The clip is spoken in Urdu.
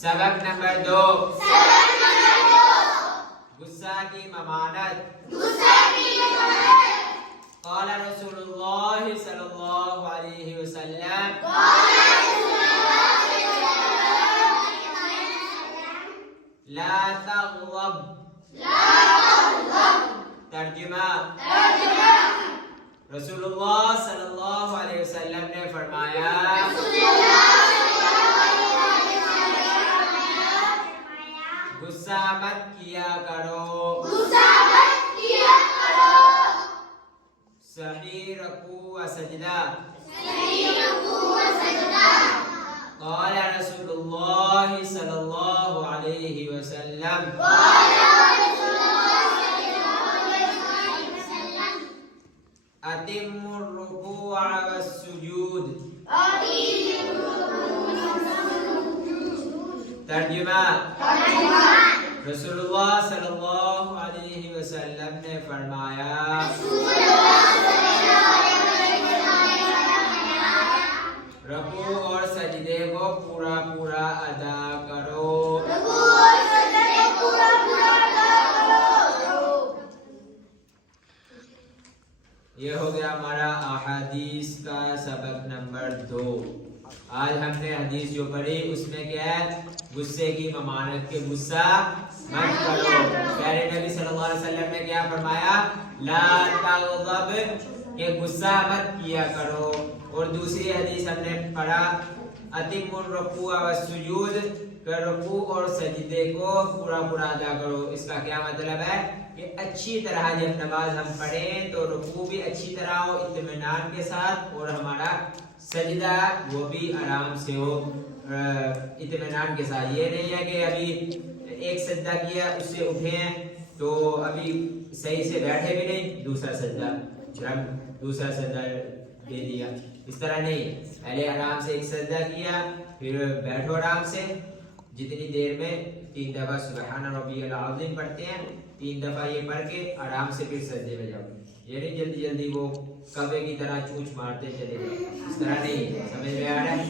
سبق نمبر 2 غصہ کی ممانت قال رسول اللہ صلی اللہ علیہ وسلم لا تغضب ترجمہ رسول اللہ صلی اللہ علیہ وسلم نے فرمایا غصہ مت کیا کرو صحیح رکوع و سجدہ قال رسول اللہ صلی اللہ علیہ وسلم اتم الرکوع والسجود ترجمہ رسول اللہ صلی اللہ علیہ وسلم نے فرمایا رکوع اور سجدے کو پورا پورا ادا کرو۔ یہ ہو گیا ہمارا احادیث کا سبق نمبر 2۔ آج ہم نے حدیث جو پڑھی اس میں کیا ہے؟ غصے کی ممانت کے غصہ مت کرو۔ پیارے نبی صلی اللہ علیہ وسلم نے کیا فرمایا؟ لا تغضب، کہ غصہ مت کیا کرو۔ اور دوسری حدیث ہم نے پڑھا اتم الرکوع والسجود، کہ رکوع اور سجدے کو پورا پورا ادا کرو۔ اس کا کیا مطلب ہے کہ اچھی طرح جب نماز ہم پڑھیں تو رکوع بھی اچھی طرح ہو اطمینان کے ساتھ، اور ہمارا سجدہ وہ بھی آرام سے ہو اطمینان کے ساتھ۔ یہ نہیں ہے کہ ابھی ایک سجدہ کیا اس سے اٹھے ہیں تو ابھی صحیح سے بیٹھے بھی نہیں، دوسرا سجدہ دے دیا، اس طرح نہیں۔ پہلے آرام سے ایک سجدہ کیا، پھر بیٹھو آرام سے، جتنی دیر میں 3 دفعہ سبحان ربی العظیم پڑھتے ہیں، 3 دفعہ یہ پڑھ کے آرام سے پھر سجدے میں جاؤ۔ یہ نہیں جلدی جلدی وہ کبے کی طرح چونچ مارتے چلے جاؤ، اس طرح نہیں۔ سمجھ میں آ رہا ہے؟